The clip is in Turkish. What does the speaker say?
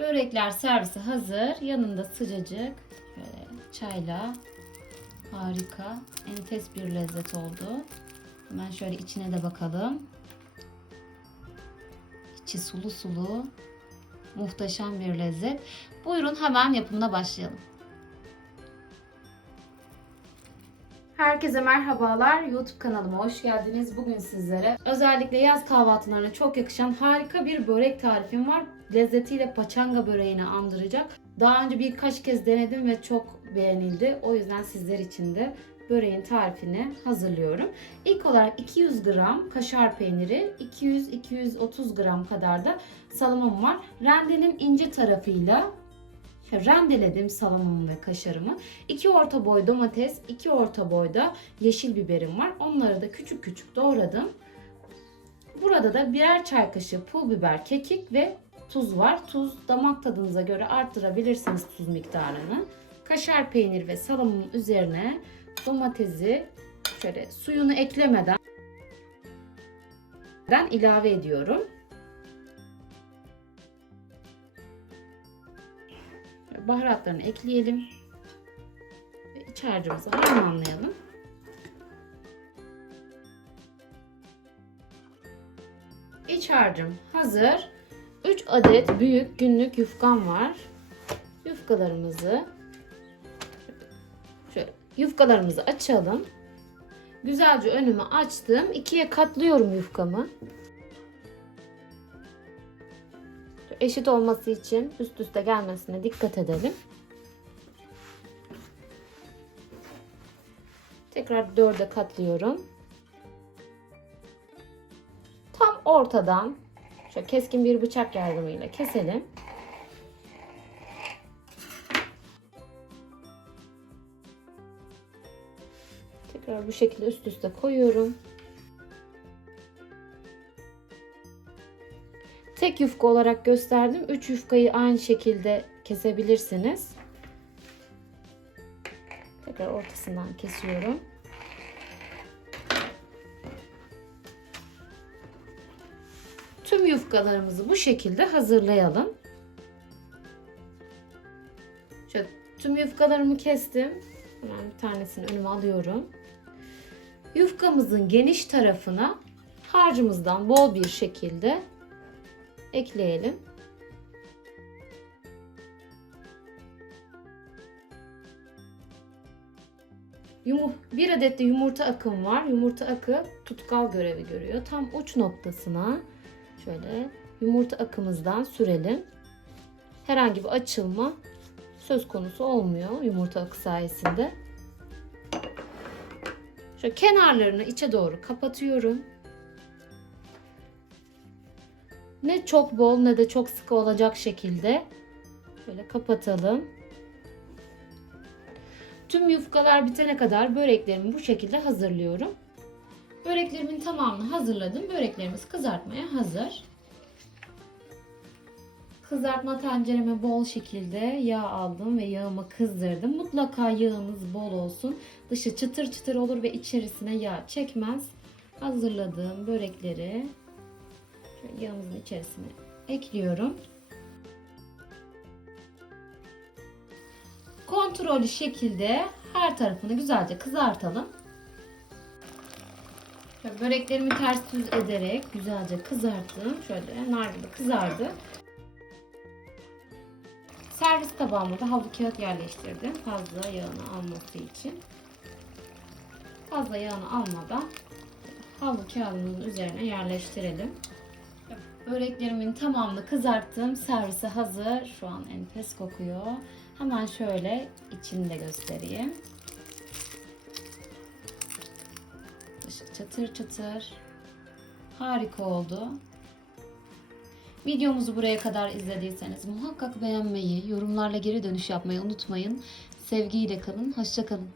Börekler servise hazır. Yanında sıcacık şöyle çayla harika enfes bir lezzet oldu. Hemen şöyle içine de bakalım. İçi sulu sulu. Muhteşem bir lezzet. Buyurun hemen yapımına başlayalım. Herkese merhabalar. YouTube kanalıma hoş geldiniz. Bugün sizlere özellikle yaz kahvaltılarına çok yakışan harika bir börek tarifim var. Lezzetiyle paçanga böreğini andıracak. Daha önce birkaç kez denedim ve çok beğenildi. O yüzden sizler için de böreğin tarifini hazırlıyorum. İlk olarak 200 gram kaşar peyniri, 200-230 gram kadar da salamım var. Rendenin ince tarafıyla rendeledim salamımı ve kaşarımı. 2 orta boy domates, 2 orta boyda yeşil biberim var. Onları da küçük küçük doğradım. Burada da birer çay kaşığı pul biber, kekik ve tuz var. Tuz damak tadınıza göre arttırabilirsiniz tuz miktarını. Kaşar peynir ve salamın üzerine domatesi şöyle suyunu eklemeden ilave ediyorum. Baharatlarını ekleyelim. Ve iç harcımızı harmanlayalım. İç harcım hazır. 3 adet büyük günlük yufkam var. Yufkalarımızı şöyle yufkalarımızı açalım. Güzelce önümü açtım. İkiye katlıyorum yufkamı. Eşit olması için üst üste gelmesine dikkat edelim. Tekrar dörde katlıyorum. Tam ortadan şöyle keskin bir bıçak yardımıyla keselim. Tekrar bu şekilde üst üste koyuyorum. Tek yufka olarak gösterdim. 3 yufkayı aynı şekilde kesebilirsiniz. Tekrar ortasından kesiyorum. Tüm yufkalarımızı bu şekilde hazırlayalım. Şöyle tüm yufkalarımı kestim. Hemen bir tanesini önüme alıyorum. Yufkamızın geniş tarafına harcımızdan bol bir şekilde ekleyelim. Yumu, bir adet de yumurta akım var. Yumurta akı tutkal görevi görüyor. Tam uç noktasına şöyle yumurta akımızdan sürelim. Herhangi bir açılma söz konusu olmuyor yumurta akı sayesinde. Şöyle kenarlarını içe doğru kapatıyorum. Ne çok bol ne de çok sıkı olacak şekilde böyle kapatalım. Tüm yufkalar bitene kadar böreklerimi bu şekilde hazırlıyorum. Böreklerimin tamamını hazırladım. Böreklerimiz kızartmaya hazır. Kızartma tencereme bol şekilde yağ aldım ve yağımı kızdırdım. Mutlaka yağınız bol olsun. Dışı çıtır çıtır olur ve içerisine yağ çekmez. Hazırladığım börekleri Şöyle yağımızın içerisine ekliyorum. Kontrollü şekilde her tarafını güzelce kızartalım. Şöyle böreklerimi ters düz ederek güzelce kızarttım. Şöyle nar gibi kızardı. Servis tabağıma da havlu kağıt yerleştirdim. Fazla yağını alması için. Fazla yağını almadan havlu kağıdımızın üzerine yerleştirelim. Böreklerimin tamamını kızarttım. Servise hazır. Şu an enfes kokuyor. Hemen şöyle içini de göstereyim. Dışı çıtır çıtır. Harika oldu. Videomuzu buraya kadar izlediyseniz muhakkak beğenmeyi, yorumlarla geri dönüş yapmayı unutmayın. Sevgiyle kalın, hoşça kalın.